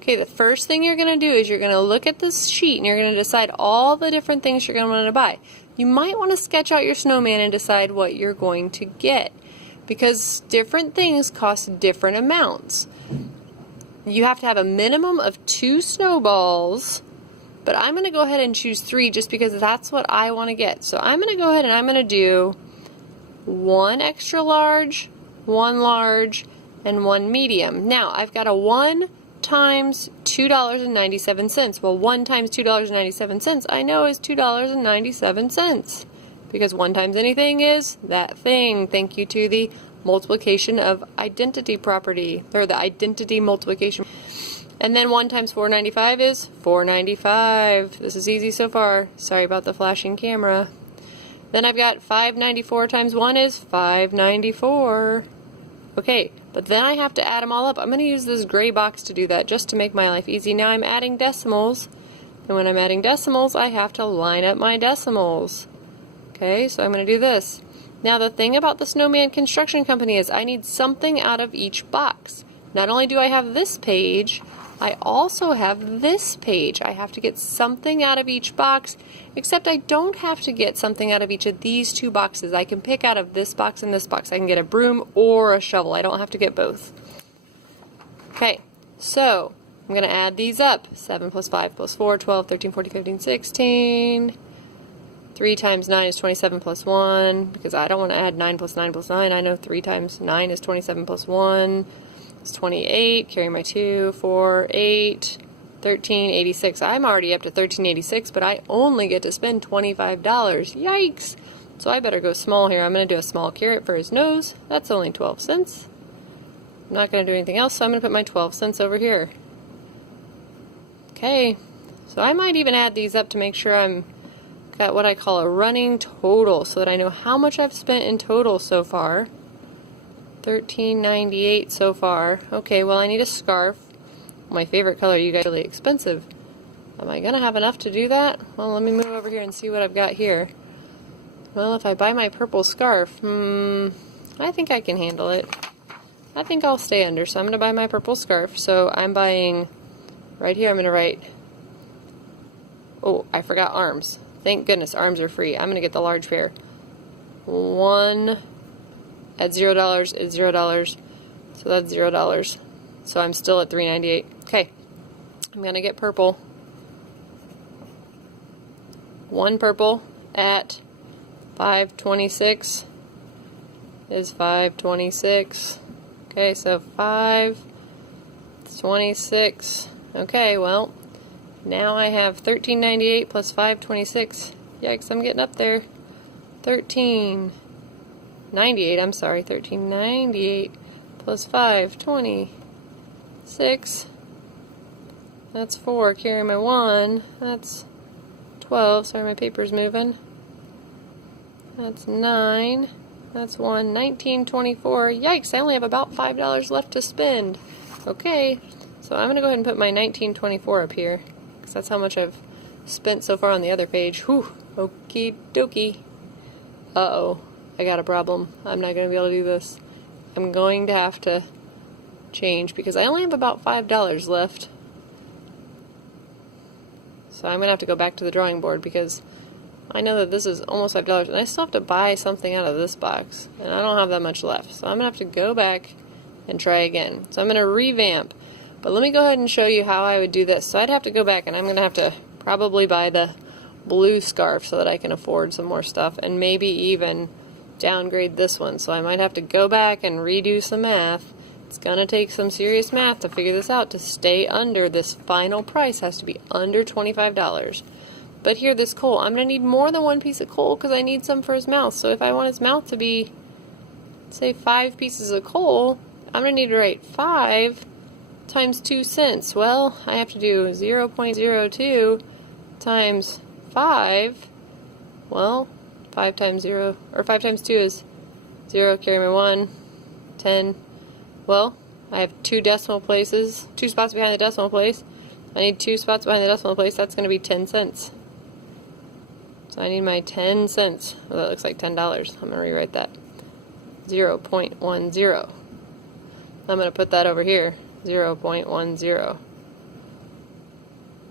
Okay, the first thing you're going to do is you're going to look at this sheet and you're going to decide all the different things you're going to want to buy. You might want to sketch out your snowman and decide what you're going to get, because different things cost different amounts. You have to have a minimum of 2 snowballs, but I'm going to go ahead and choose 3 just because that's what I want to get. So I'm going to go ahead and I'm going to do 1 extra large, 1 large, and 1 medium. Now, I've got a 1 times $2.97. Well, 1 times $2.97 I know is $2.97, because 1 times anything is that thing. Thank you to the multiplication of identity property, or the identity multiplication. And then 1 times 495 is 495. This is easy so far. Sorry about the flashing camera. Then I've got 594 times 1 is 594. Okay, but then I have to add them all up. I'm going to use this gray box to do that, just to make my life easy. Now I'm adding decimals, and when I'm adding decimals, I have to line up my decimals. Okay, so I'm going to do this. Now the thing about the Snowman Construction Company is I need something out of each box. Not only do I have this page, I also have this page. I have to get something out of each box, except I don't have to get something out of each of these 2 boxes. I can pick out of this box and this box. I can get a broom or a shovel. I don't have to get both. Okay, so I'm going to add these up. 7 plus 5 plus 4, 12, 13, 14, 15, 16. 3 times 9 is 27 plus 1, because I don't want to add 9 plus 9 plus 9. I know 3 times 9 is 27 plus 1. It's 28, carry my 2, 4, 8, 13.86. I'm already up to 13.86, but I only get to spend $25. Yikes! So I better go small here. I'm going to do a small carrot for his nose. That's only 12 cents. I'm not going to do anything else, so I'm going to put my 12 cents over here. Okay, so I might even add these up to make sure I'm got what I call a running total, so that I know how much I've spent in total so far. $13.98 so far. Okay, well I need a scarf. My favorite color. You guys are really expensive. Am I gonna have enough to do that? Well, let me move over here and see what I've got here. Well, if I buy my purple scarf, I think I can handle it. I think I'll stay under, so I'm gonna buy my purple scarf. So I'm buying, right here I'm gonna write, oh, I forgot arms. Thank goodness, arms are free. I'm gonna get the large pair. 1 at $0 is $0, so that's $0. So I'm still at $3.98. Okay, I'm gonna get purple. 1 purple at $5.26 is $5.26. Okay, so $5.26. Okay, well, now I have $13.98 plus $5.26. Yikes, I'm getting up there. $13.98, I'm sorry, $13.98 plus $5.26. That's 4, carry my 1. That's 12, sorry my paper's moving. That's 9. That's 1, $19.24. Yikes, I only have about $5 left to spend. Okay, so I'm going to go ahead and put my $19.24 up here, because that's how much I've spent so far on the other page. Whew, okie dokie. Uh-oh, I got a problem. I'm not going to be able to do this. I'm going to have to change, because I only have about $5 left. So I'm going to have to go back to the drawing board, because I know that this is almost $5, and I still have to buy something out of this box, and I don't have that much left. So I'm going to have to go back and try again. So I'm going to revamp, but let me go ahead and show you how I would do this. So I'd have to go back, and I'm going to have to probably buy the blue scarf so that I can afford some more stuff, and maybe even downgrade this one. So I might have to go back and redo some math. It's going to take some serious math to figure this out. To stay under this final price has to be under $25. But here, this coal, I'm going to need more than 1 piece of coal, because I need some for his mouth. So if I want his mouth to be, say, 5 pieces of coal, I'm going to need to write 5 times 2 cents. Well, I have to do 0.02 times 5. Well, 5 times 0, or 5 times 2 is 0, carry my 1, 10. Well, I have 2 decimal places, 2 spots behind the decimal place. I need 2 spots behind the decimal place. That's going to be 10 cents. So I need my 10 cents. Well, that looks like $10. I'm going to rewrite that. 0.10. I'm going to put that over here. 0.10.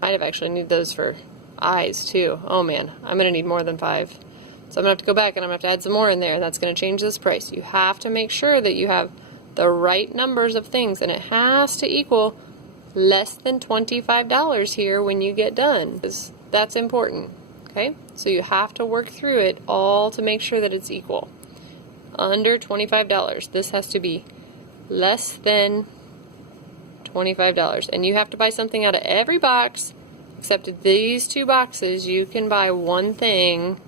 Might have actually need those for eyes too. Oh man, I'm going to need more than 5. So I'm going to have to go back and I'm going to have to add some more in there. That's going to change this price. You have to make sure that you have the right numbers of things, and it has to equal less than $25 here when you get done. That's important. Okay? So you have to work through it all to make sure that it's equal. Under $25. This has to be less than $25. And you have to buy something out of every box except these 2 boxes. You can buy one thing,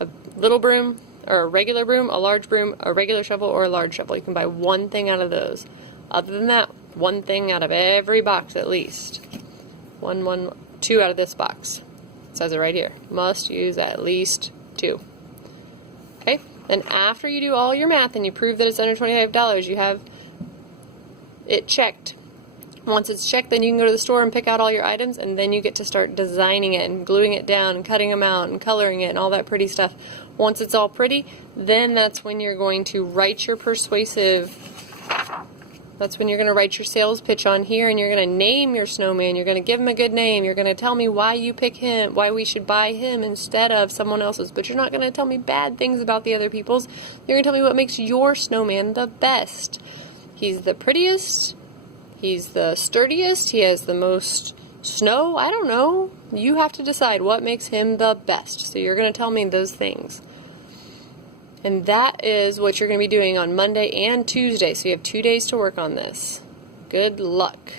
a little broom or a regular broom, a large broom, a regular shovel, or a large shovel. You can buy one thing out of those. Other than that, one thing out of every box at least. 2 out of this box. It says it right here. Must use at least 2. Okay? Then after you do all your math and you prove that it's under $25, you have it checked. Once it's checked, then you can go to the store and pick out all your items, and then you get to start designing it and gluing it down and cutting them out and coloring it and all that pretty stuff. Once it's all pretty, then that's when you're going to write your that's when you're going to write your sales pitch on here, and you're going to name your snowman. You're going to give him a good name. You're going to tell me why you pick him, why we should buy him instead of someone else's. But you're not going to tell me bad things about the other people's. You're going to tell me what makes your snowman the best. He's the prettiest. He's the sturdiest. He has the most snow. I don't know. You have to decide what makes him the best. So you're going to tell me those things. And that is what you're going to be doing on Monday and Tuesday. So you have 2 days to work on this. Good luck.